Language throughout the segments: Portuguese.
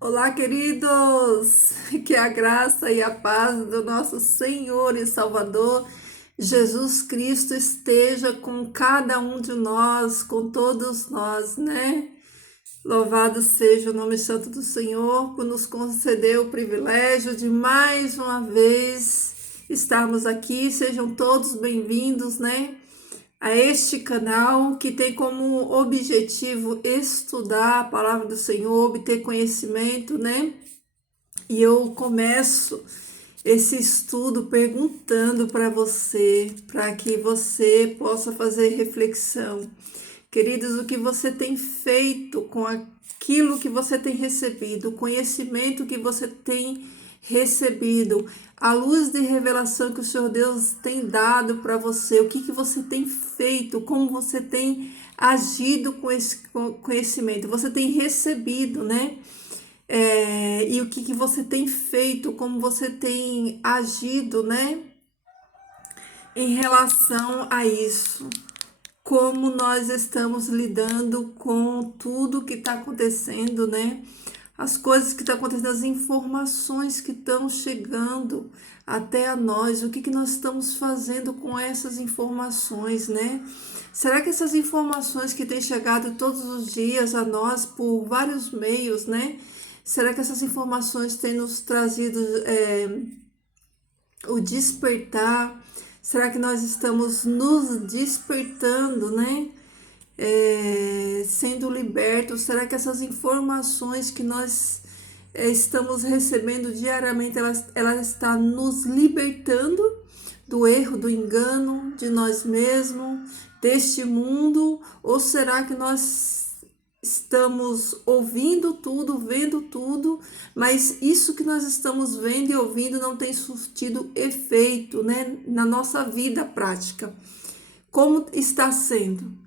Olá, queridos! Que a graça e a paz do nosso Senhor e Salvador Jesus Cristo esteja com cada um de nós, com todos nós, né? Louvado seja o nome santo do Senhor por nos conceder o privilégio de mais uma vez estarmos aqui. Sejam todos bem-vindos, né? A este canal que tem como objetivo estudar a palavra do Senhor, obter conhecimento, né? E eu começo esse estudo perguntando para você, para que você possa fazer reflexão. Queridos, o que você tem feito com aquilo que você tem recebido, o conhecimento que você tem recebido, a luz de revelação que o Senhor Deus tem dado para você, o que você tem feito, como você tem agido com esse conhecimento, você tem recebido, né? E o que você tem feito, como você tem agido, né? Em relação a isso, como nós estamos lidando com tudo que está acontecendo, né? As coisas que estão acontecendo, as informações que estão chegando até a nós, o que nós estamos fazendo com essas informações, né? Será que essas informações que têm chegado todos os dias a nós por vários meios, né? Será que essas informações têm nos trazido o despertar? Será que nós estamos nos despertando, né? Sendo libertos? Será que essas informações que nós estamos recebendo diariamente, ela está nos libertando do erro, do engano de nós mesmos, deste mundo? Ou será que nós estamos ouvindo tudo, vendo tudo, mas isso que nós estamos vendo e ouvindo não tem surtido efeito, né, na nossa vida prática? Como está sendo?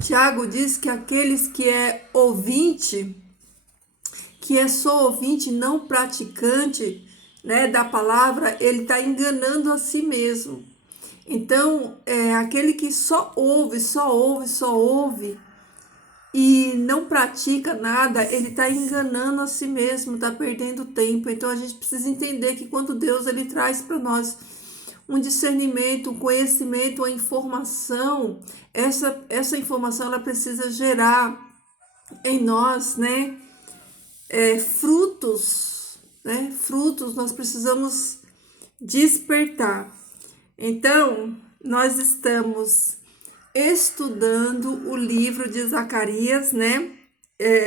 Tiago diz que aqueles que é ouvinte, que é só ouvinte, não praticante, né, da palavra, ele está enganando a si mesmo. Então, aquele que só ouve, só ouve, só ouve e não pratica nada, ele está enganando a si mesmo, está perdendo tempo. Então, a gente precisa entender que quando Deus ele traz para nós um discernimento, um conhecimento, uma informação, essa informação ela precisa gerar em nós, né, frutos, né, frutos. Nós precisamos despertar. Então, nós estamos estudando o livro de Zacarias, né?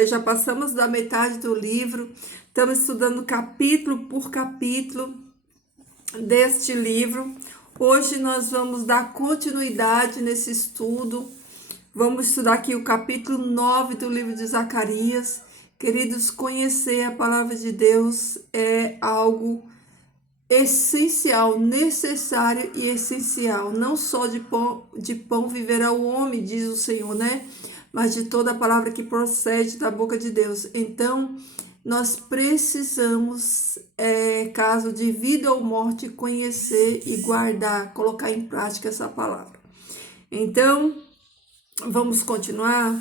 Já passamos da metade do livro, estamos estudando capítulo por capítulo deste livro. Hoje nós vamos dar continuidade nesse estudo. Vamos estudar aqui o capítulo 9 do livro de Zacarias. Queridos, conhecer a palavra de Deus é algo essencial, necessário e essencial. Não só de pão viverá o homem, diz o Senhor, né? Mas de toda a palavra que procede da boca de Deus. Então, nós precisamos, caso de vida ou morte, conhecer e guardar, colocar em prática essa palavra. Então, vamos continuar?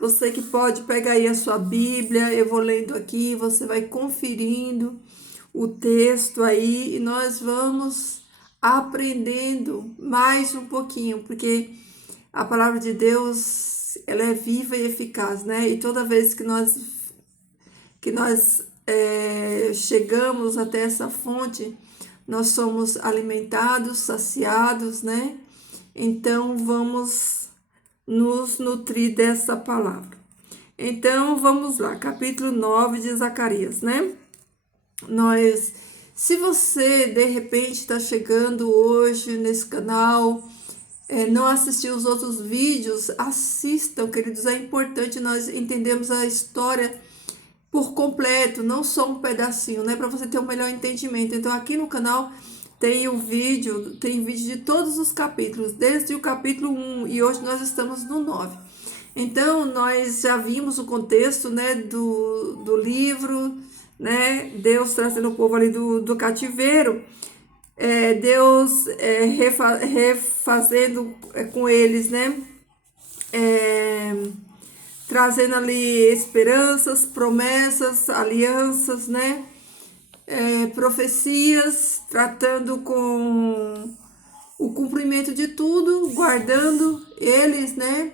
Você que pode pegar aí a sua Bíblia, eu vou lendo aqui, você vai conferindo o texto aí e nós vamos aprendendo mais um pouquinho, porque a palavra de Deus, ela é viva e eficaz, né? E toda vez que nós chegamos até essa fonte, nós somos alimentados, saciados, né? Então, vamos nos nutrir dessa palavra. Então, vamos lá, capítulo 9 de Zacarias, né? Se você, de repente, está chegando hoje nesse canal, não assistiu os outros vídeos, assistam, queridos. É importante nós entendermos a história por completo, não só um pedacinho, né? Para você ter um melhor entendimento. Então, aqui no canal tem vídeo de todos os capítulos, desde o capítulo 1, e hoje nós estamos no 9. Então, nós já vimos o contexto, né, do livro, né? Deus trazendo o povo ali do cativeiro, Deus refazendo com eles, né? trazendo ali esperanças, promessas, alianças, né? Profecias, tratando com o cumprimento de tudo, guardando eles, né?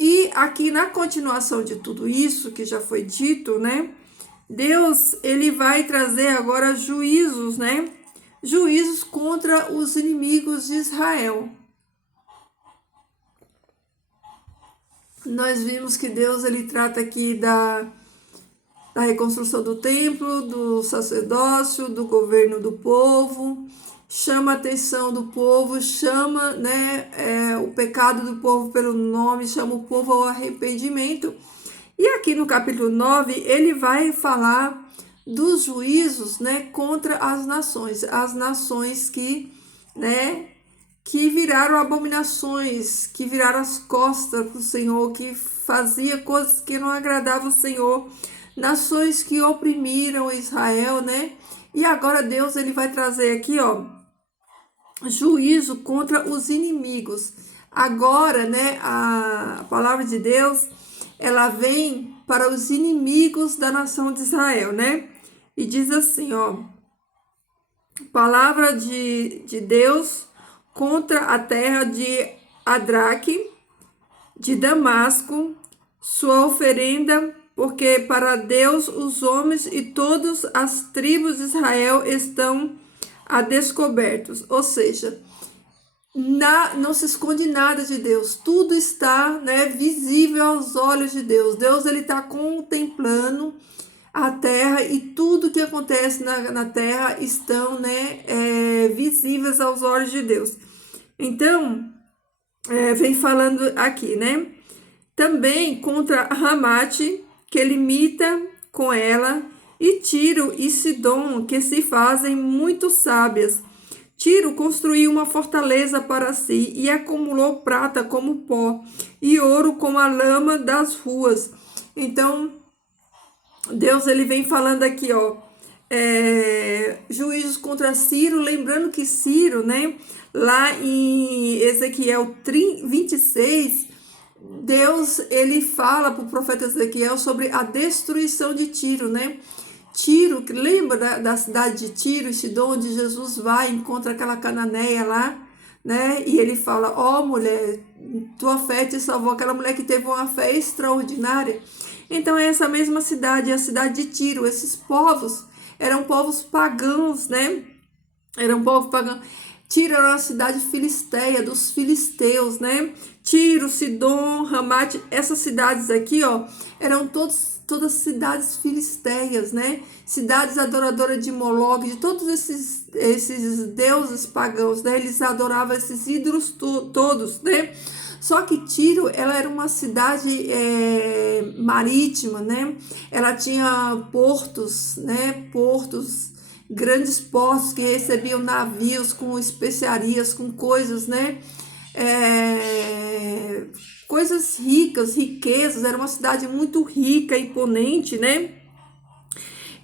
E aqui na continuação de tudo isso que já foi dito, né? Deus, ele vai trazer agora juízos, né? Juízos contra os inimigos de Israel. Nós vimos que Deus, ele trata aqui da reconstrução do templo, do sacerdócio, do governo do povo, chama a atenção do povo, chama, né, o pecado do povo pelo nome, chama o povo ao arrependimento. E aqui no capítulo 9, ele vai falar dos juízos, né, contra as nações que, né, que viraram abominações, que viraram as costas para o Senhor, que fazia coisas que não agradavam o Senhor, nações que oprimiram Israel, né? E agora Deus, ele vai trazer aqui, ó, juízo contra os inimigos. Agora, né, a palavra de Deus, ela vem para os inimigos da nação de Israel, né? E diz assim, ó, palavra de Deus contra a terra de Adraque, de Damasco, sua oferenda, porque para Deus os homens e todas as tribos de Israel estão a descobertos. Ou seja, não se esconde nada de Deus, tudo está, né, visível aos olhos de Deus. Deus, ele está contemplando a terra e tudo que acontece na terra estão, né, visíveis aos olhos de Deus. Então, vem falando aqui, né? Também contra Ramate, que limita com ela, e Tiro e Sidom, que se fazem muito sábias. Tiro construiu uma fortaleza para si e acumulou prata como pó e ouro como a lama das ruas. Então, Deus, ele vem falando aqui, ó, juízos contra Ciro, lembrando que Ciro, né, lá em Ezequiel 26, Deus, ele fala para o profeta Ezequiel sobre a destruição de Tiro, né? Tiro, lembra da cidade de Tiro e Sidom, onde Jesus vai, encontra aquela cananeia lá, né? E ele fala, ó, mulher, tua fé te salvou, aquela mulher que teve uma fé extraordinária. Então, é essa mesma cidade, a cidade de Tiro. Esses povos eram povos pagãos, né? Eram povos pagãos. Tiro era uma cidade filisteia, dos filisteus, né? Tiro, Sidom, Ramate, essas cidades aqui, ó, eram todas cidades filisteias, né? Cidades adoradoras de Moloque, de todos esses deuses pagãos, né? Eles adoravam esses ídolos todos, né? Só que Tiro, ela era uma cidade marítima, né? Ela tinha portos, né? Grandes portos que recebiam navios com especiarias, com coisas, né? Coisas ricas, riquezas. Era uma cidade muito rica, imponente, né?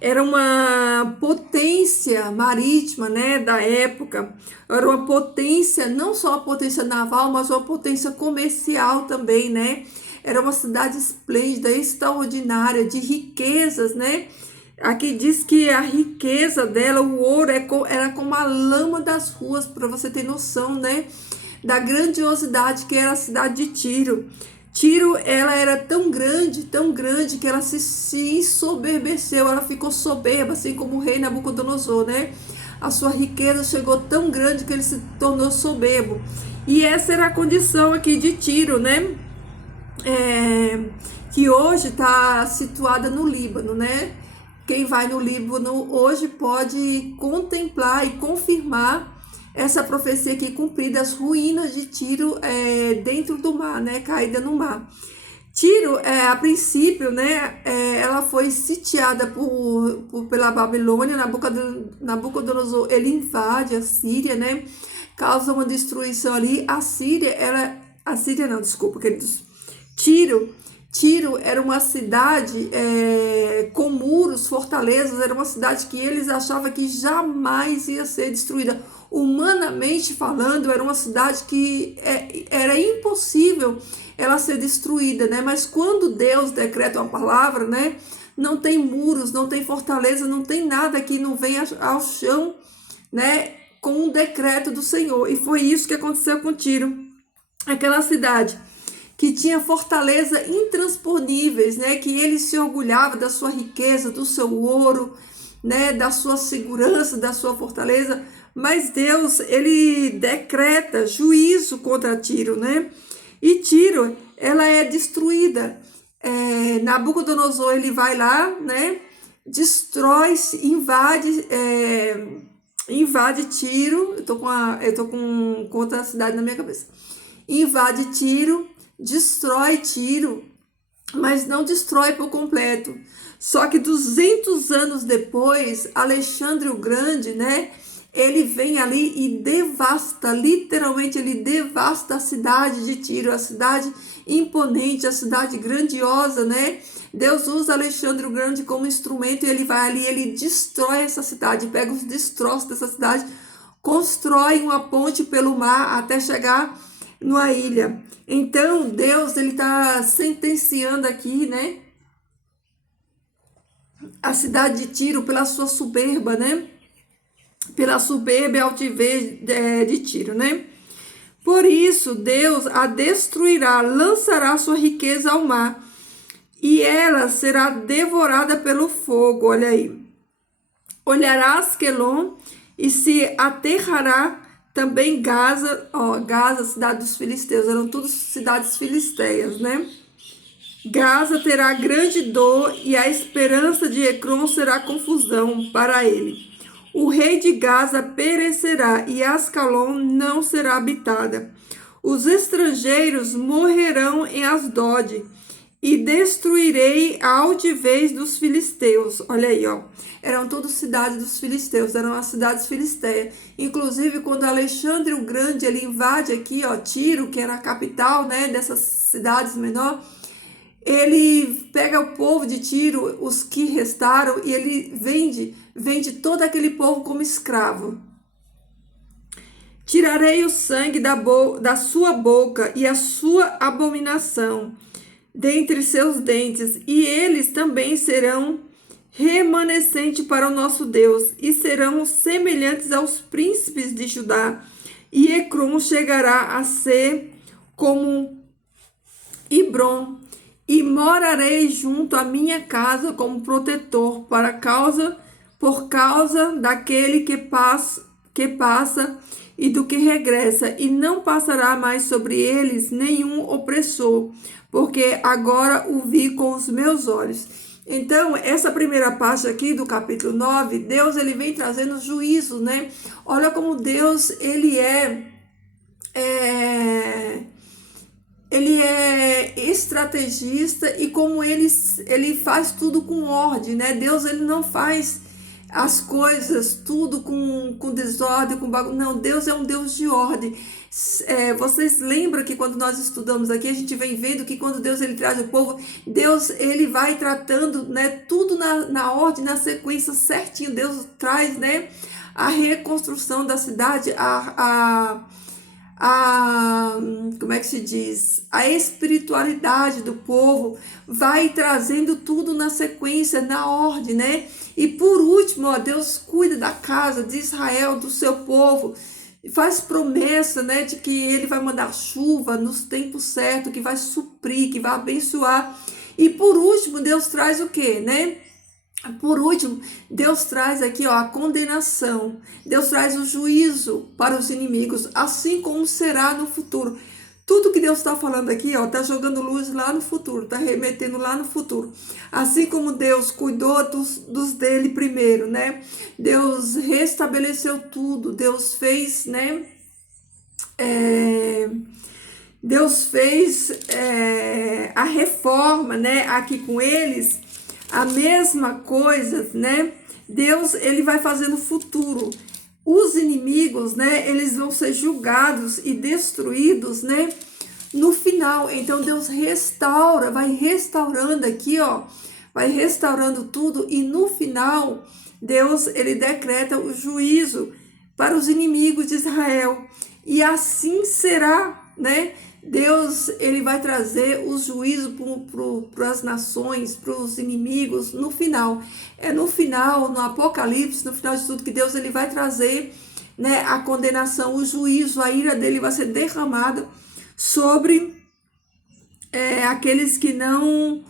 Era uma potência marítima, né, da época. Era uma potência, não só uma potência naval, mas uma potência comercial também, né? Era uma cidade esplêndida, extraordinária, de riquezas, né? Aqui diz que a riqueza dela, o ouro, era como a lama das ruas, para você ter noção, né? Da grandiosidade que era a cidade de Tiro. Tiro, ela era tão grande, que ela se ensoberbeceu, ela ficou soberba, assim como o rei Nabucodonosor, né? A sua riqueza chegou tão grande que ele se tornou soberbo. E essa era a condição aqui de Tiro, né? Que hoje está situada no Líbano, né? Quem vai no Líbano hoje pode contemplar e confirmar essa profecia aqui cumprida, as ruínas de Tiro dentro do mar, né, caída no mar. Tiro, a princípio, né, ela foi sitiada pela Babilônia. Nabucodonosor, ele invade a Síria, né, causa uma destruição ali. Tiro Tiro era uma cidade com muros, fortalezas, era uma cidade que eles achavam que jamais ia ser destruída. Humanamente falando, era uma cidade que era impossível ela ser destruída, né? Mas quando Deus decreta uma palavra, né? Não tem muros, não tem fortaleza, não tem nada que não venha ao chão, né? Com um decreto do Senhor. E foi isso que aconteceu com Tiro. Aquela cidade que tinha fortaleza intransponíveis, né? Que ele se orgulhava da sua riqueza, do seu ouro, né? Da sua segurança, da sua fortaleza. Mas Deus, ele decreta juízo contra Tiro, né? E Tiro, ela é destruída. Nabucodonosor, ele vai lá, né? Destrói, invade Tiro. Eu tô com outra cidade na minha cabeça. Invade Tiro, destrói Tiro, mas não destrói por completo. Só que 200 anos depois, Alexandre o Grande, né? Ele vem ali e devasta, literalmente ele devasta a cidade de Tiro, a cidade imponente, a cidade grandiosa, né? Deus usa Alexandre o Grande como instrumento e ele vai ali, ele destrói essa cidade, pega os destroços dessa cidade, constrói uma ponte pelo mar até chegar numa ilha. Então, Deus, ele está sentenciando aqui, né? A cidade de Tiro pela sua soberba, né? Pela soberba e altivez de Tiro, né? Por isso, Deus a destruirá, lançará sua riqueza ao mar, e ela será devorada pelo fogo. Olha aí. Olhará Asquelon e se aterrará também Gaza, Gaza, cidade dos filisteus, eram todas cidades filisteias, né? Gaza terá grande dor e a esperança de Ecrón será confusão para ele. O rei de Gaza perecerá e Ascalon não será habitada. Os estrangeiros morrerão em Asdod e destruirei a altivez dos filisteus. Olha aí, ó. Eram todas cidades dos filisteus, eram as cidades filisteias. Inclusive, quando Alexandre o Grande ele invade aqui, ó, Tiro, que era a capital, né, dessas cidades menores, ele pega o povo de Tiro, os que restaram, e ele vende todo aquele povo como escravo. Tirarei o sangue da sua boca e a sua abominação dentre seus dentes, e eles também serão remanescente para o nosso Deus, e serão semelhantes aos príncipes de Judá, e Ecrón chegará a ser como Hebrom, e morarei junto à minha casa como protetor por causa daquele que passa e do que regressa, e não passará mais sobre eles nenhum opressor, porque agora o vi com os meus olhos. Então, essa primeira parte aqui do capítulo 9, Deus ele vem trazendo juízo, né? Olha como Deus ele é estrategista e como ele faz tudo com ordem, né? Deus ele não faz as coisas tudo com desordem, com bagunça. Não, Deus é um Deus de ordem. Vocês lembram que quando nós estudamos aqui, a gente vem vendo que quando Deus ele traz o povo, Deus ele vai tratando, né, tudo na ordem, na sequência certinho. Deus traz, né, a reconstrução da cidade, como é que se diz? A espiritualidade do povo, vai trazendo tudo na sequência, na ordem, né? E por último, ó, Deus cuida da casa de Israel, do seu povo, faz promessa, né, de que ele vai mandar chuva nos tempos certos, que vai suprir, que vai abençoar. E por último, Deus traz o quê, né? Por último, Deus traz aqui, ó, a condenação. Deus traz o juízo para os inimigos, assim como será no futuro. Tudo que Deus está falando aqui, ó, está jogando luz lá no futuro, está remetendo lá no futuro. Assim como Deus cuidou dos dele primeiro, né? Deus restabeleceu tudo, Deus fez, né? Deus fez a reforma, né? Aqui com eles, a mesma coisa, né? Deus, ele vai fazer no futuro. Os inimigos, né, eles vão ser julgados e destruídos, né, no final. Então Deus restaura, vai restaurando aqui, ó, vai restaurando tudo, e no final Deus, ele decreta o juízo para os inimigos de Israel. E assim será, né? Deus, ele vai trazer o juízo para as nações, para os inimigos no final. É no final, no Apocalipse, no final de tudo, que Deus, ele vai trazer, né, a condenação, o juízo, a ira dele vai ser derramada sobre aqueles que não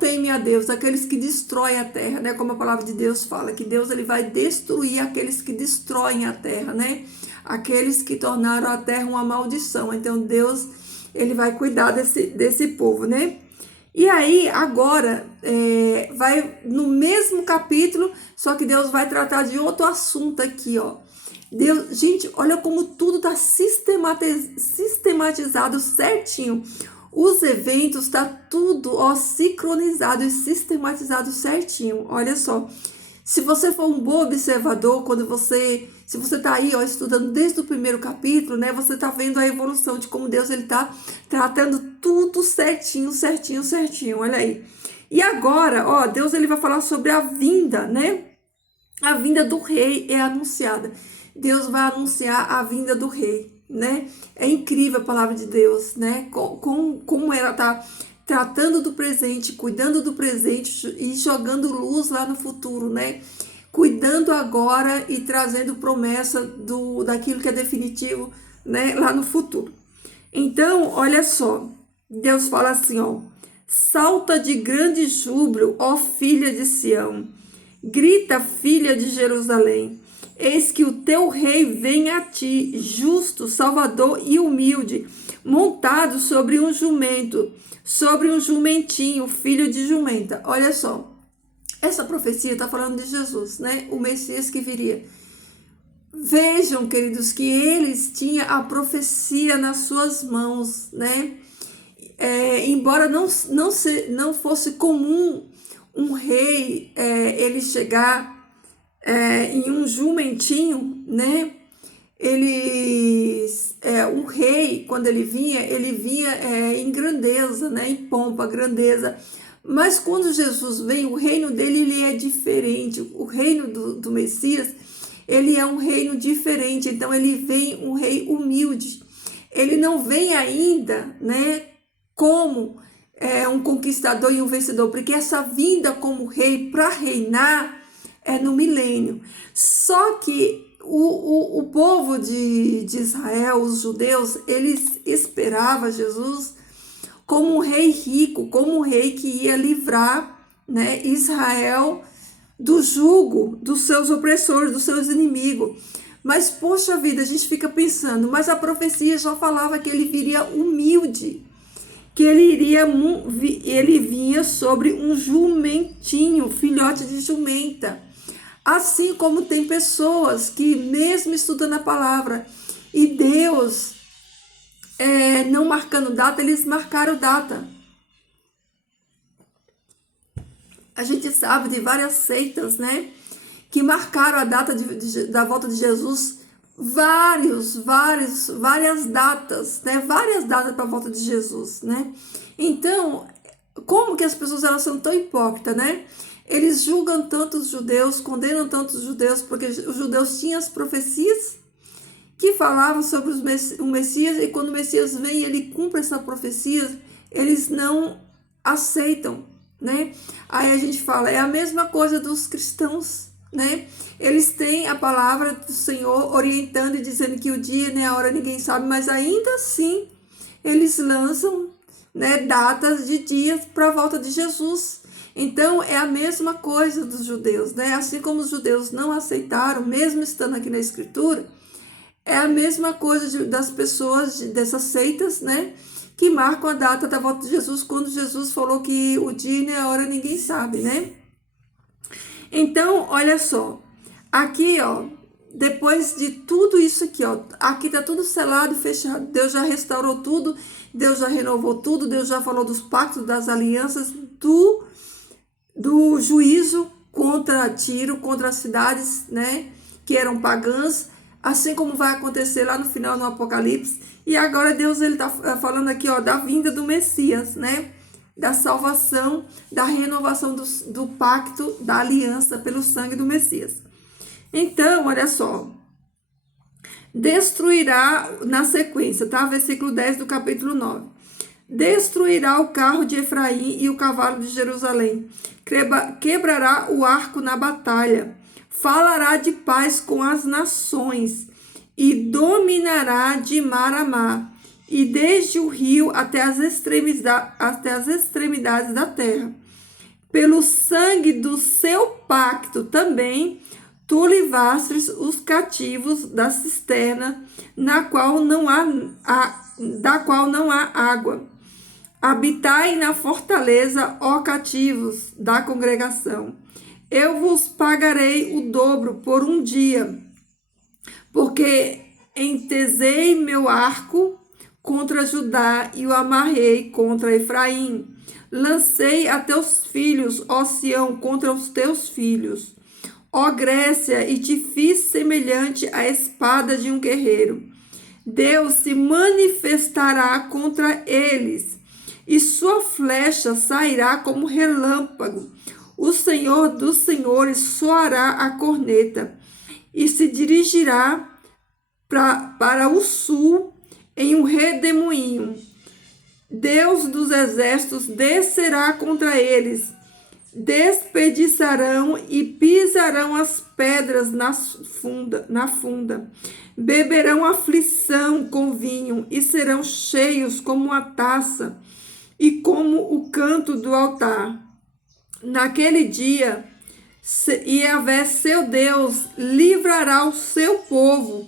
temem a Deus, aqueles que destroem a terra, né? Como a palavra de Deus fala, que Deus, ele vai destruir aqueles que destroem a terra, né? Aqueles que tornaram a terra uma maldição. Então Deus, ele vai cuidar desse povo, né? E aí, agora, vai no mesmo capítulo, só que Deus vai tratar de outro assunto aqui, ó. Deus, gente, olha como tudo está sistematizado certinho. Os eventos, tá tudo, ó, sincronizado e sistematizado certinho. Olha só. Se você for um bom observador, se você tá aí, ó, estudando desde o primeiro capítulo, né, você tá vendo a evolução de como Deus, ele tá tratando tudo certinho, certinho, certinho. Olha aí. E agora, ó, Deus, ele vai falar sobre a vinda, né? A vinda do rei é anunciada. Deus vai anunciar a vinda do rei, né? É incrível a palavra de Deus, né? Como ela tá tratando do presente, cuidando do presente e jogando luz lá no futuro, né? Cuidando agora e trazendo promessa daquilo que é definitivo, né? Lá no futuro. Então, olha só, Deus fala assim, ó: salta de grande júbilo, ó filha de Sião, grita, filha de Jerusalém. Eis que o teu rei vem a ti, justo, salvador e humilde, montado sobre um jumento, sobre um jumentinho, filho de jumenta. Olha só, essa profecia está falando de Jesus, né? O Messias que viria. Vejam, queridos, que eles tinham a profecia nas suas mãos, né? Embora não fosse comum um rei ele chegar em um jumentinho, né? O rei, quando ele vinha em grandeza, né? Em pompa, grandeza. Mas quando Jesus vem, o reino dele, ele é diferente. O reino do Messias, ele é um reino diferente. Então ele vem um rei humilde. Ele não vem ainda, né? Como um conquistador e um vencedor, porque essa vinda como rei para reinar é no milênio. Só que o povo de Israel, os judeus, eles esperavam Jesus como um rei rico, como um rei que ia livrar, né, Israel do jugo dos seus opressores, dos seus inimigos. Mas, poxa vida, a gente fica pensando, mas a profecia já falava que ele viria humilde, que ele vinha sobre um jumentinho, filhote de jumenta. Assim como tem pessoas que, mesmo estudando a palavra, e Deus não marcando data, eles marcaram data. A gente sabe de várias seitas, né, que marcaram a data da volta de Jesus, várias datas, né, várias datas para a volta de Jesus, né. Então, como que as pessoas, elas são tão hipócritas, né? Eles julgam tanto os judeus, condenam tanto os judeus, porque os judeus tinham as profecias que falavam sobre o Messias, e quando o Messias vem e ele cumpre essa profecia, eles não aceitam, né? Aí a gente fala, é a mesma coisa dos cristãos, né? Eles têm a palavra do Senhor orientando e dizendo que o dia nem a hora ninguém sabe, mas ainda assim eles lançam, né, datas de dias para a volta de Jesus. Então é a mesma coisa dos judeus, né? Assim como os judeus não aceitaram, mesmo estando aqui na Escritura, é a mesma coisa das pessoas dessas seitas, né, que marcam a data da volta de Jesus, quando Jesus falou que o dia e a hora ninguém sabe, né? Então, olha só, aqui, ó, depois de tudo isso aqui, ó, aqui tá tudo selado e fechado. Deus já restaurou tudo, Deus já renovou tudo, Deus já falou dos pactos, das alianças, do juízo contra Tiro, contra as cidades, né, que eram pagãs. assim como vai acontecer lá no final no Apocalipse. E agora Deus está falando aqui, ó, da vinda do Messias, né? Da salvação, da renovação do pacto, da aliança pelo sangue do Messias. Então, olha só, destruirá, na sequência, tá? Versículo 10 do capítulo 9. Destruirá o carro de Efraim e o cavalo de Jerusalém. Quebrará o arco na batalha. Falará de paz com as nações e dominará de mar a mar, e desde o rio até as extremidades da terra. Pelo sangue do seu pacto também tu livastes os cativos da cisterna, da qual não há água. Habitai na fortaleza, ó cativos da congregação. Eu vos pagarei o dobro por um dia, porque entesei meu arco contra Judá e o amarrei contra Efraim. Lancei a teus filhos, ó Sião, contra os teus filhos, ó Grécia, e te fiz semelhante à espada de um guerreiro. Deus se manifestará contra eles, e sua flecha sairá como relâmpago. O Senhor dos senhores soará a corneta, e se dirigirá para o sul em um redemoinho. Deus dos exércitos descerá contra eles, desperdiçarão e pisarão as pedras na funda. Beberão aflição com vinho e serão cheios como uma taça e como o canto do altar. Naquele dia, Yahvé, seu Deus, livrará o seu povo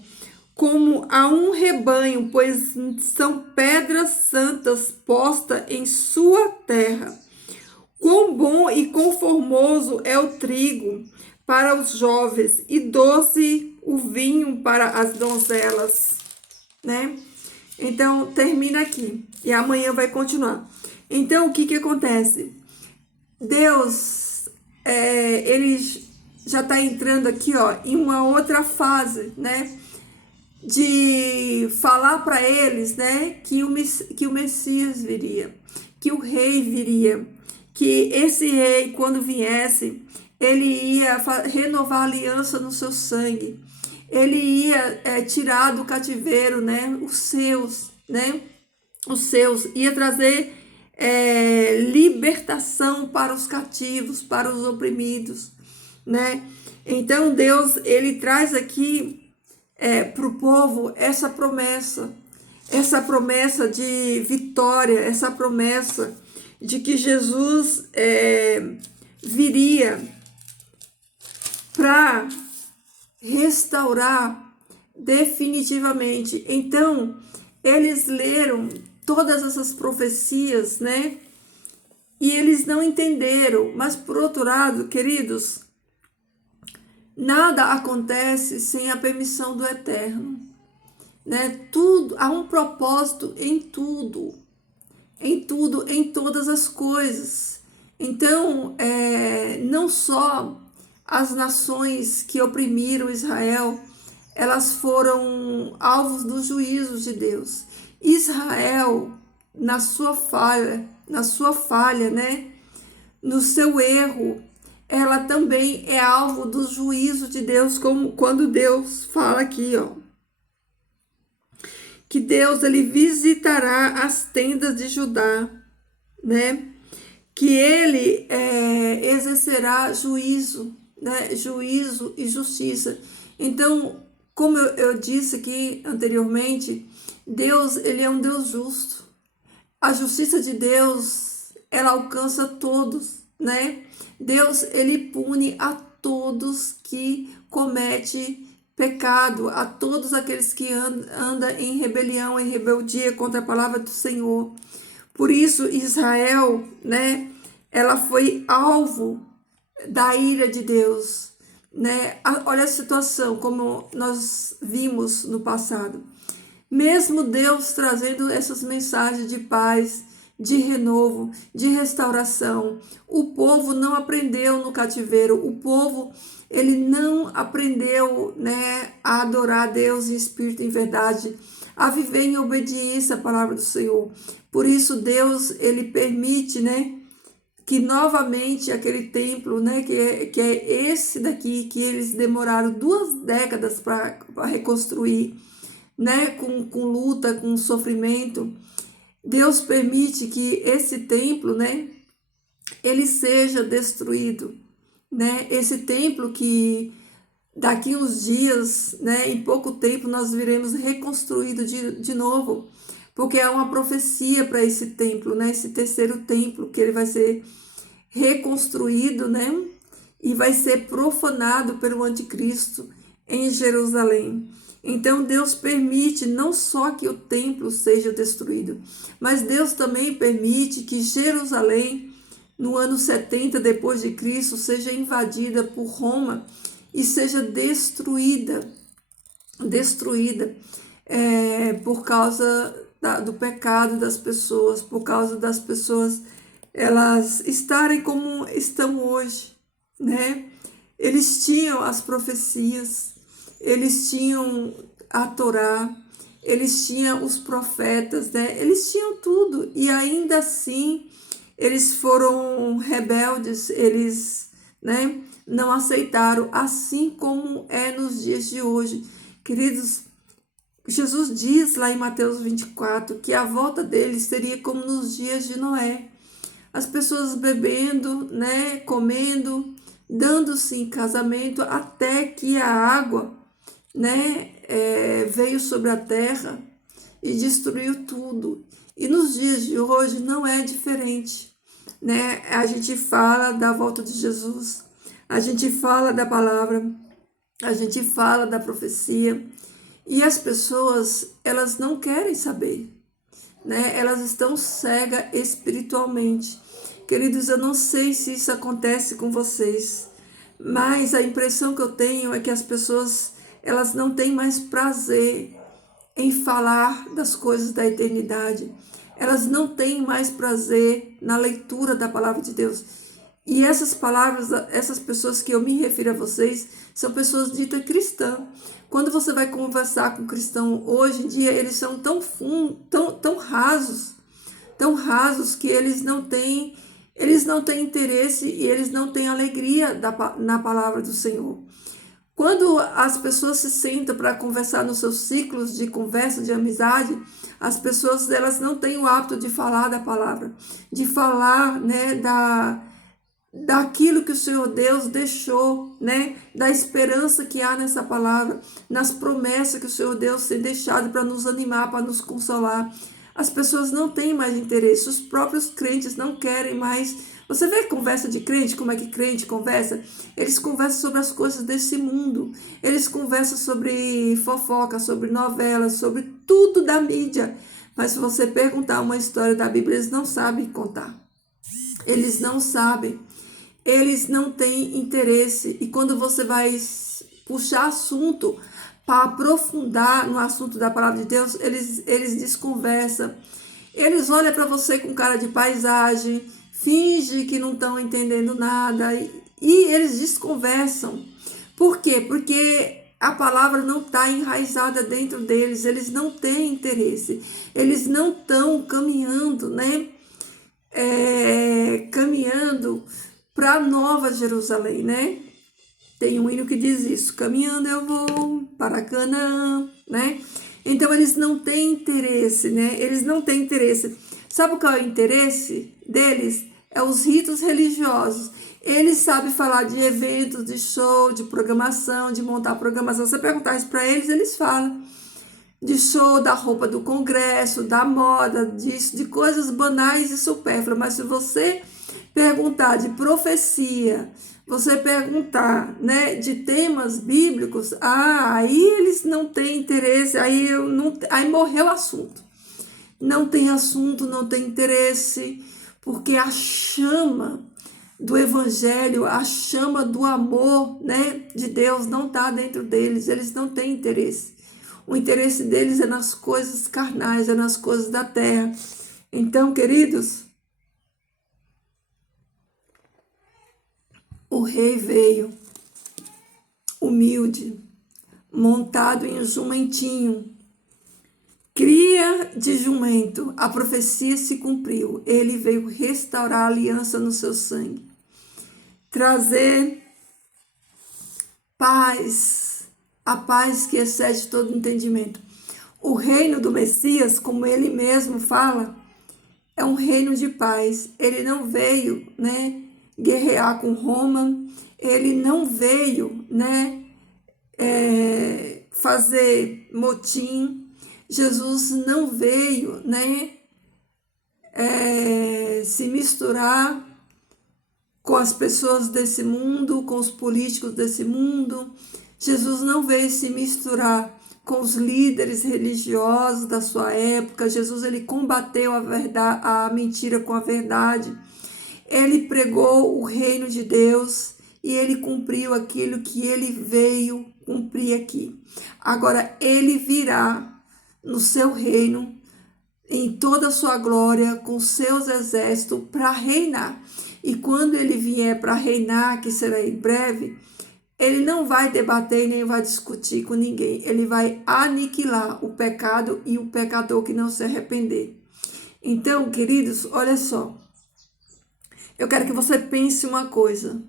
como a um rebanho, pois são pedras santas postas em sua terra. Quão bom e quão formoso é o trigo para os jovens e doce o vinho para as donzelas, né? Então, termina aqui e amanhã vai continuar. Então, o que acontece? Deus, ele já está entrando aqui, ó, em uma outra fase, né? De falar para eles, né, que o Messias viria, que o rei viria, que esse rei, quando viesse, ele ia renovar a aliança no seu sangue, ele ia tirar do cativeiro, né, os seus, ia trazer libertação para os cativos, para os oprimidos, né? Então Deus, ele traz aqui para o povo essa promessa de vitória, essa promessa de que Jesus viria para restaurar definitivamente. Então, eles leram todas essas profecias, né? E eles não entenderam. Mas, por outro lado, queridos, nada acontece sem a permissão do Eterno, né? Tudo, há um propósito em tudo, em todas as coisas. Então, não só as nações que oprimiram Israel, elas foram alvos dos juízos de Deus. Israel, na sua falha, né? No seu erro, ela também é alvo do juízo de Deus, como quando Deus fala aqui, ó, que Deus, ele visitará as tendas de Judá, né? Que ele exercerá juízo, né? Juízo e justiça. Então, como eu disse aqui anteriormente, Deus, ele é um Deus justo. A justiça de Deus, ela alcança todos, né? Deus, ele pune a todos que cometem pecado, a todos aqueles que andam em rebelião, em rebeldia contra a palavra do Senhor. Por isso, Israel, né? Ela foi alvo da ira de Deus, né? Olha a situação, como nós vimos no passado. Mesmo Deus trazendo essas mensagens de paz, de renovo, de restauração. O povo não aprendeu no cativeiro, o povo ele não aprendeu, né, a adorar a Deus em espírito e em verdade, a viver em obediência à palavra do Senhor. Por isso Deus ele permite, né, que novamente aquele templo, né, que é esse daqui, que eles demoraram 2 décadas para reconstruir, né, com luta, com sofrimento, Deus permite que esse templo, né, ele seja destruído, né, esse templo que daqui uns dias, né, em pouco tempo nós viremos reconstruído de novo, porque é uma profecia para esse templo, né, esse terceiro templo, que ele vai ser reconstruído, né, e vai ser profanado pelo anticristo em Jerusalém. Então Deus permite não só que o templo seja destruído, mas Deus também permite que Jerusalém, no ano 70 depois de Cristo, seja invadida por Roma e seja destruída por causa do pecado das pessoas, por causa das pessoas elas estarem como estão hoje, né? Eles tinham as profecias, eles tinham a Torá, eles tinham os profetas, né? Eles tinham tudo e ainda assim eles foram rebeldes, eles, né, não aceitaram, assim como é nos dias de hoje. Queridos, Jesus diz lá em Mateus 24 que a volta dele seria como nos dias de Noé. As pessoas bebendo, né, comendo, dando-se em casamento, até que a água, né, veio sobre a terra e destruiu tudo. E nos dias de hoje não é diferente, né? A gente fala da volta de Jesus, a gente fala da palavra, a gente fala da profecia, e as pessoas, elas não querem saber, né? Elas estão cegas espiritualmente. Queridos, eu não sei se isso acontece com vocês, mas a impressão que eu tenho é que as pessoas, elas não têm mais prazer em falar das coisas da eternidade. Elas não têm mais prazer na leitura da palavra de Deus. E essas palavras, essas pessoas que eu me refiro a vocês, são pessoas ditas cristãs. Quando você vai conversar com um cristão hoje em dia, eles são tão rasos que eles não têm interesse e eles não têm alegria na palavra do Senhor. Quando as pessoas se sentam para conversar nos seus ciclos de conversa, de amizade, as pessoas elas não têm o hábito de falar da palavra, de falar, né, daquilo que o Senhor Deus deixou, né, da esperança que há nessa palavra, nas promessas que o Senhor Deus tem deixado para nos animar, para nos consolar. As pessoas não têm mais interesse, os próprios crentes não querem mais. Você vê a conversa de crente, como é que crente conversa? Eles conversam sobre as coisas desse mundo, eles conversam sobre fofoca, sobre novelas, sobre tudo da mídia. Mas se você perguntar uma história da Bíblia, eles não sabem contar. Eles não sabem. Eles não têm interesse. E quando você vai puxar assunto para aprofundar no assunto da palavra de Deus, eles desconversam. Eles olham para você com cara de paisagem, fingem que não estão entendendo nada e eles desconversam. Por quê? Porque a palavra não está enraizada dentro deles, eles não têm interesse, eles não estão caminhando, né? Caminhando para a Nova Jerusalém, né? Tem um hino que diz isso: caminhando eu vou para Canaã, né? Então eles não têm interesse, né? Eles não têm interesse. Sabe qual é o interesse deles? É os ritos religiosos. Eles sabem falar de eventos, de show, de programação, de montar programação. Se você perguntar isso para eles, eles falam de show, da roupa do congresso, da moda, disso, de coisas banais e supérfluas. Mas se você perguntar de profecia, você perguntar, né, de temas bíblicos, aí eles não têm interesse, aí morreu o assunto. Não tem assunto, não tem interesse, porque a chama do evangelho, a chama do amor, né, de Deus não está dentro deles, eles não têm interesse. O interesse deles é nas coisas carnais, é nas coisas da terra. Então, queridos, o rei veio humilde, montado em um jumentinho, cria de jumento. A profecia se cumpriu. Ele veio restaurar a aliança no seu sangue, trazer paz, a paz que excede todo entendimento. O reino do Messias, como ele mesmo fala, é um reino de paz. Ele não veio, guerrear com Roma. Ele não veio, fazer motim. Jesus não veio, se misturar com as pessoas desse mundo, com os políticos desse mundo. Jesus não veio se misturar com os líderes religiosos da sua época. Jesus, ele combateu a mentira com a verdade. Ele pregou o reino de Deus e ele cumpriu aquilo que ele veio cumprir aqui. Agora, ele virá no seu reino, em toda a sua glória, com seus exércitos, para reinar. E quando ele vier para reinar, que será em breve, ele não vai debater nem vai discutir com ninguém. Ele vai aniquilar o pecado e o pecador que não se arrepender. Então, queridos, olha só. Eu quero que você pense uma coisa.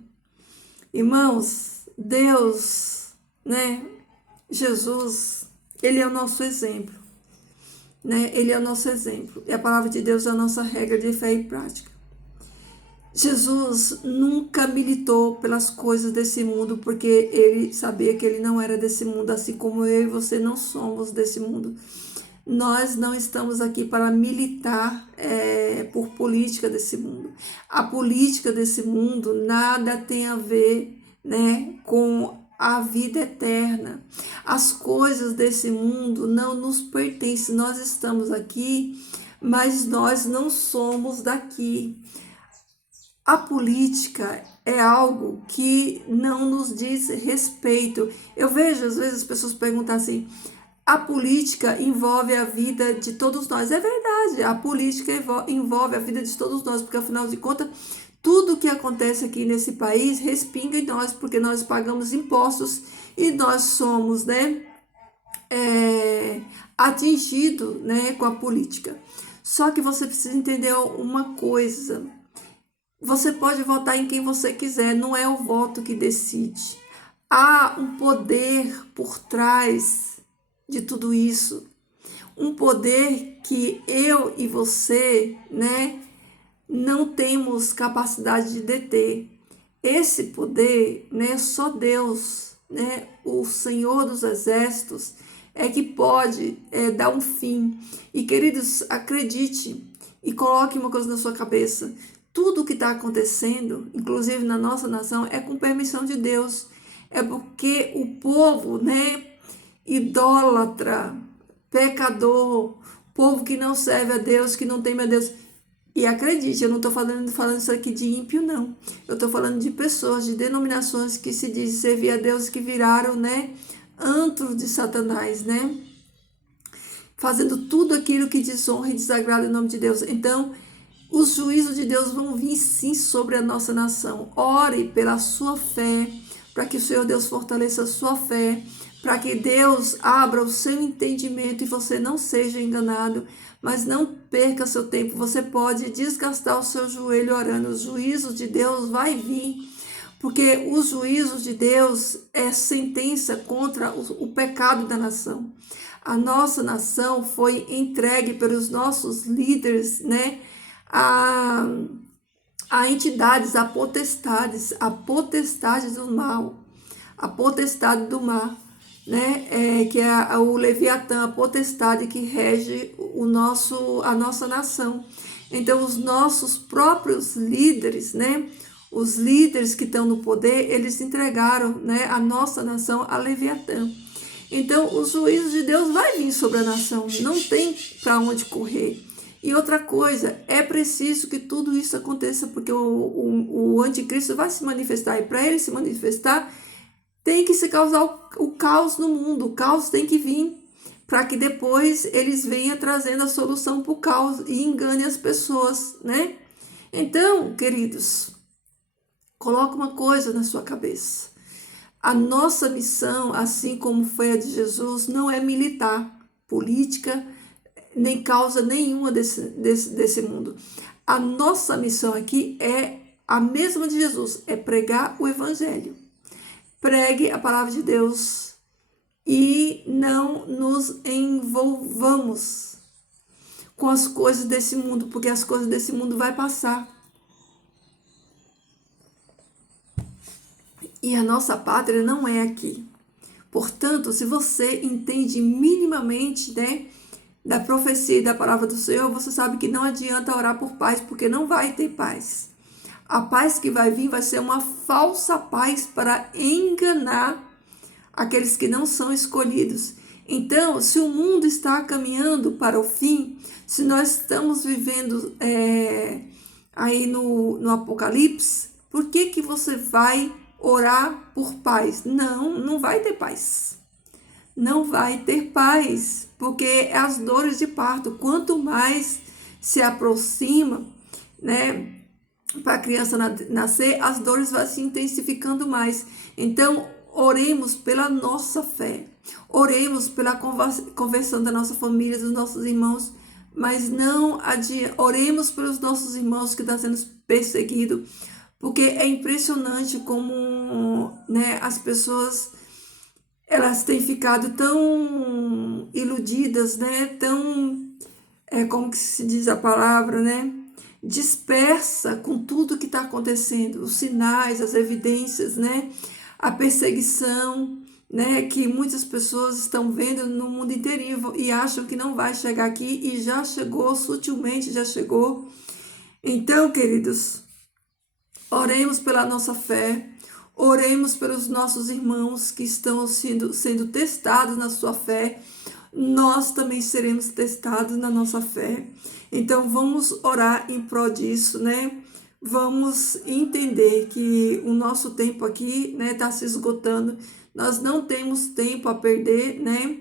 Irmãos, Deus, Jesus, ele é o nosso exemplo. Ele é o nosso exemplo. E a palavra de Deus é a nossa regra de fé e prática. Jesus nunca militou pelas coisas desse mundo, porque ele sabia que ele não era desse mundo, assim como eu e você não somos desse mundo. Nós não estamos aqui para militar por política desse mundo. A política desse mundo nada tem a ver, com a vida eterna. As coisas desse mundo não nos pertencem. Nós estamos aqui, mas nós não somos daqui. A política é algo que não nos diz respeito. Eu vejo, às vezes, as pessoas perguntam assim: a política envolve a vida de todos nós. É verdade, a política envolve a vida de todos nós, porque, afinal de contas, tudo que acontece aqui nesse país respinga em nós, porque nós pagamos impostos e nós somos, atingidos, com a política. Só que você precisa entender uma coisa. Você pode votar em quem você quiser, não é o voto que decide. Há um poder por trás de tudo isso. Um poder que eu e você, não temos capacidade de deter. Esse poder, só Deus, o Senhor dos Exércitos, é que pode dar um fim. E, queridos, acredite e coloque uma coisa na sua cabeça. Tudo que está acontecendo, inclusive na nossa nação, é com permissão de Deus. É porque o povo, idólatra, pecador, povo que não serve a Deus, que não teme a Deus. E acredite, eu não estou falando isso aqui de ímpio, não. Eu estou falando de pessoas, de denominações que se dizem servir a Deus, que viraram, antro de Satanás, fazendo tudo aquilo que desonra e desagrada o nome de Deus. Então, os juízos de Deus vão vir sim sobre a nossa nação. Ore pela sua fé, para que o Senhor Deus fortaleça a sua fé, para que Deus abra o seu entendimento e você não seja enganado, mas não perca seu tempo. Você pode desgastar o seu joelho orando. Os juízos de Deus vai vir, porque os juízos de Deus é sentença contra o pecado da nação. A nossa nação foi entregue pelos nossos líderes, a entidades, a potestade do mal, a potestade do mar, que é o Leviatã, a potestade que rege a nossa nação. Então, os nossos próprios líderes, os líderes que estão no poder, eles entregaram, a nossa nação a Leviatã. Então, os juízos de Deus vai vir sobre a nação, não tem para onde correr. E outra coisa, é preciso que tudo isso aconteça, porque o anticristo vai se manifestar, e para ele se manifestar, tem que se causar o caos no mundo, o caos tem que vir, para que depois eles venham trazendo a solução para o caos e engane as pessoas, né? Então, queridos, coloca uma coisa na sua cabeça. A nossa missão, assim como foi a de Jesus, não é militar, política, nem causa nenhuma desse mundo. A nossa missão aqui é a mesma de Jesus, é pregar o evangelho. Pregue a palavra de Deus e não nos envolvamos com as coisas desse mundo, porque as coisas desse mundo vai passar. E a nossa pátria não é aqui. Portanto, se você entende minimamente, né, da profecia e da palavra do Senhor, você sabe que não adianta orar por paz, porque não vai ter paz. A paz que vai vir vai ser uma falsa paz para enganar aqueles que não são escolhidos. Então, se o mundo está caminhando para o fim, se nós estamos vivendo aí no Apocalipse, por que você vai orar por paz? Não vai ter paz. Não vai ter paz, porque é as dores de parto. Quanto mais se aproxima, né, para a criança nascer, as dores vão se intensificando mais. Então, oremos pela nossa fé, oremos pela conversão da nossa família, dos nossos irmãos, mas não oremos pelos nossos irmãos que estão sendo perseguidos, porque é impressionante como, né, as pessoas elas têm ficado tão iludidas, né, tão, como que se diz a palavra, né, dispersa com tudo que está acontecendo, os sinais, as evidências, né? A perseguição, né? Que muitas pessoas estão vendo no mundo inteirinho e acham que não vai chegar aqui e já chegou, sutilmente já chegou. Então, queridos, oremos pela nossa fé, oremos pelos nossos irmãos que estão sendo testados na sua fé. Nós também seremos testados na nossa fé. Então, vamos orar em prol disso, né? Vamos entender que o nosso tempo aqui, né, está se esgotando. Nós não temos tempo a perder, né,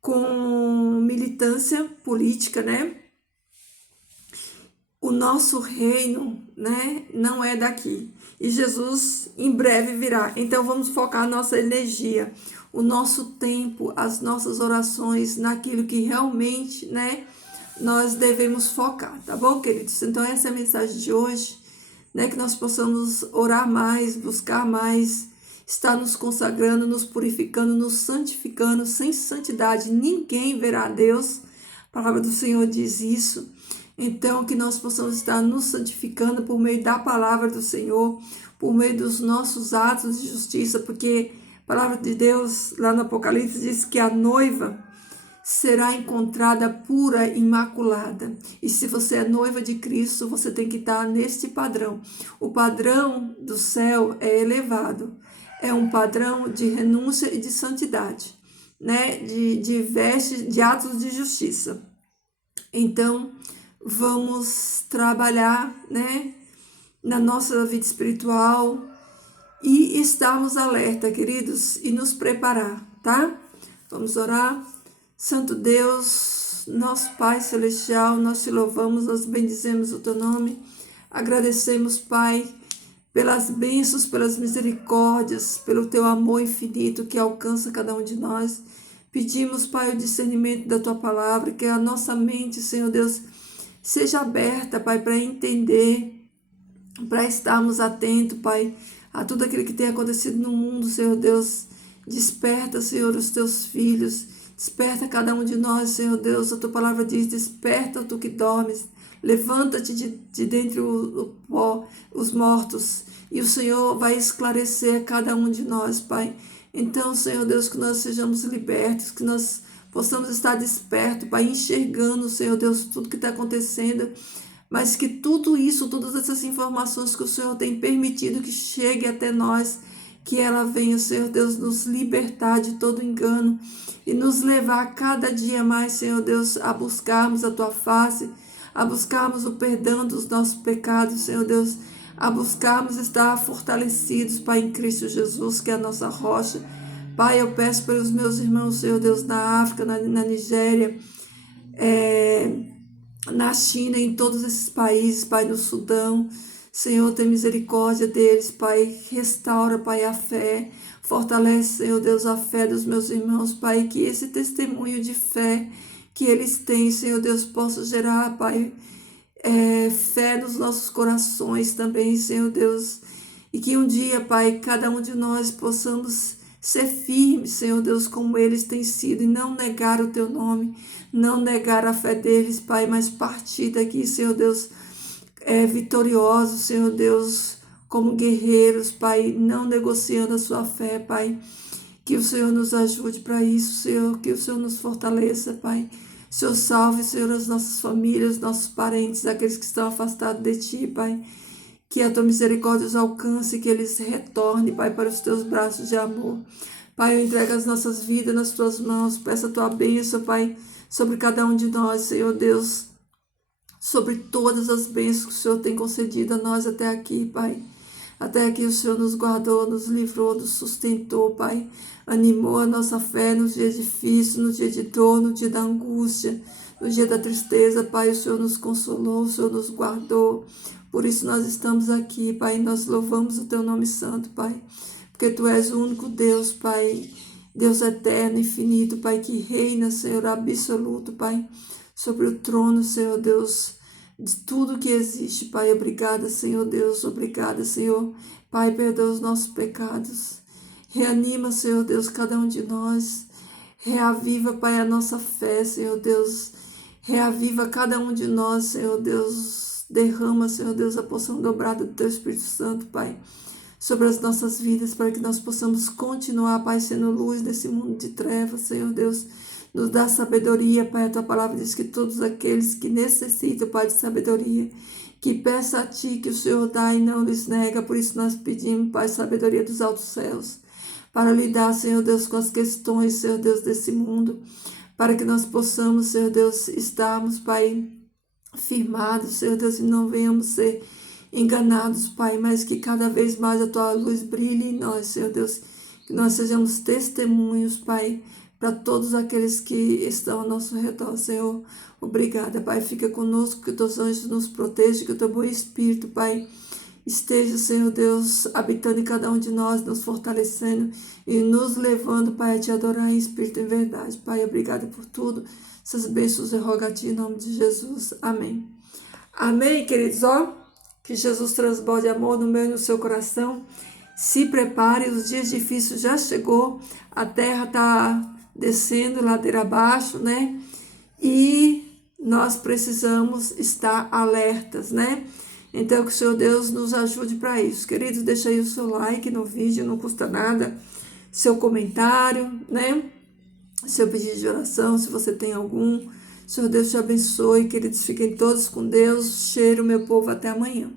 com militância política, né? O nosso reino, né, não é daqui. E Jesus em breve virá. Então, vamos focar a nossa energia, o nosso tempo, as nossas orações naquilo que realmente, né, nós devemos focar, tá bom, queridos? Então, essa é a mensagem de hoje, né? Que nós possamos orar mais, buscar mais, estar nos consagrando, nos purificando, nos santificando. Sem santidade, ninguém verá a Deus. A palavra do Senhor diz isso. Então, que nós possamos estar nos santificando por meio da palavra do Senhor, por meio dos nossos atos de justiça, porque a palavra de Deus, lá no Apocalipse, diz que a noiva será encontrada pura, imaculada. E se você é noiva de Cristo, você tem que estar neste padrão. O padrão do céu é elevado. É um padrão de renúncia e de santidade, né? De vestes, de atos de justiça. Então, vamos trabalhar, né, na nossa vida espiritual e estarmos alerta, queridos, e nos preparar, tá? Vamos orar. Santo Deus, nosso Pai Celestial, nós te louvamos, nós bendizemos o teu nome, agradecemos, Pai, pelas bênçãos, pelas misericórdias, pelo teu amor infinito que alcança cada um de nós. Pedimos, Pai, o discernimento da tua palavra, que a nossa mente, Senhor Deus, seja aberta, Pai, para entender, para estarmos atentos, Pai, a tudo aquilo que tem acontecido no mundo, Senhor Deus. Desperta, Senhor, os teus filhos. Desperta cada um de nós, Senhor Deus. A tua palavra diz: desperta tu que dormes. Levanta-te de dentre o pó, os mortos. E o Senhor vai esclarecer a cada um de nós, Pai. Então, Senhor Deus, que nós sejamos libertos, que nós possamos estar despertos, Pai, enxergando, Senhor Deus, tudo que está acontecendo. Mas que tudo isso, todas essas informações que o Senhor tem permitido que chegue até nós, que ela venha, Senhor Deus, nos libertar de todo engano e nos levar cada dia mais, Senhor Deus, a buscarmos a tua face, a buscarmos o perdão dos nossos pecados, Senhor Deus, a buscarmos estar fortalecidos, Pai, em Cristo Jesus, que é a nossa rocha, Pai, eu peço pelos meus irmãos, Senhor Deus, na África, na Nigéria, na China, em todos esses países, Pai, no Sudão. Senhor, tem misericórdia deles, Pai. Restaura, Pai, a fé. Fortalece, Senhor Deus, a fé dos meus irmãos, Pai. Que esse testemunho de fé que eles têm, Senhor Deus, possa gerar, Pai, fé nos nossos corações também, Senhor Deus. E que um dia, Pai, cada um de nós possamos ser firmes, Senhor Deus, como eles têm sido, e não negar o Teu nome, não negar a fé deles, Pai, mas partir daqui, Senhor Deus, vitoriosos, Senhor Deus, como guerreiros, Pai, não negociando a sua fé, Pai. Que o Senhor nos ajude para isso, Senhor, que o Senhor nos fortaleça, Pai. Senhor, salve, Senhor, as nossas famílias, nossos parentes, aqueles que estão afastados de Ti, Pai. Que a Tua misericórdia os alcance, que eles retornem, Pai, para os Teus braços de amor. Pai, eu entrego as nossas vidas nas Tuas mãos, peço a Tua bênção, Pai, sobre cada um de nós, Senhor Deus, sobre todas as bênçãos que o Senhor tem concedido a nós até aqui, Pai. Até aqui o Senhor nos guardou, nos livrou, nos sustentou, Pai. Animou a nossa fé nos dias difíceis, no dia de dor, no dia da angústia, no dia da tristeza, Pai. O Senhor nos consolou, o Senhor nos guardou. Por isso nós estamos aqui, Pai, e nós louvamos o Teu nome santo, Pai. Porque Tu és o único Deus, Pai, Deus eterno, infinito, Pai, que reina, Senhor, absoluto, Pai, sobre o trono, Senhor Deus, de tudo que existe, Pai. Obrigada, Senhor Deus, obrigada, Senhor. Pai, perdoa os nossos pecados. Reanima, Senhor Deus, cada um de nós. Reaviva, Pai, a nossa fé, Senhor Deus. Reaviva cada um de nós, Senhor Deus. Derrama, Senhor Deus, a porção dobrada do Teu Espírito Santo, Pai, sobre as nossas vidas, para que nós possamos continuar, Pai, sendo luz nesse mundo de trevas, Senhor Deus. Nos dá sabedoria, Pai. A Tua palavra diz que todos aqueles que necessitam, Pai, de sabedoria, que peça a Ti, que o Senhor dá e não lhes nega. Por isso nós pedimos, Pai, sabedoria dos altos céus, para lidar, Senhor Deus, com as questões, Senhor Deus, desse mundo, para que nós possamos, Senhor Deus, estarmos, Pai, firmados, Senhor Deus, e não venhamos ser enganados, Pai, mas que cada vez mais a Tua luz brilhe em nós, Senhor Deus, que nós sejamos testemunhos, Pai, para todos aqueles que estão ao nosso redor, Senhor. Obrigada, Pai. Fica conosco, que os Teus anjos nos protejam, que o Teu bom Espírito, Pai, esteja, Senhor Deus, habitando em cada um de nós, nos fortalecendo e nos levando, Pai, a Te adorar em espírito e em verdade. Pai, obrigada por tudo. Essas bênçãos eu rogo a Ti em nome de Jesus. Amém. Amém, queridos. Que Jesus transborde amor no meu e no seu coração. Se prepare, os dias difíceis já chegou. A terra está descendo ladeira abaixo, né? E nós precisamos estar alertas, né? Então, que o Senhor Deus nos ajude para isso. Queridos, deixa aí o seu like no vídeo, não custa nada. Seu comentário, né? Seu pedido de oração, se você tem algum. Senhor Deus te abençoe, queridos. Fiquem todos com Deus. Cheiro, meu povo, até amanhã.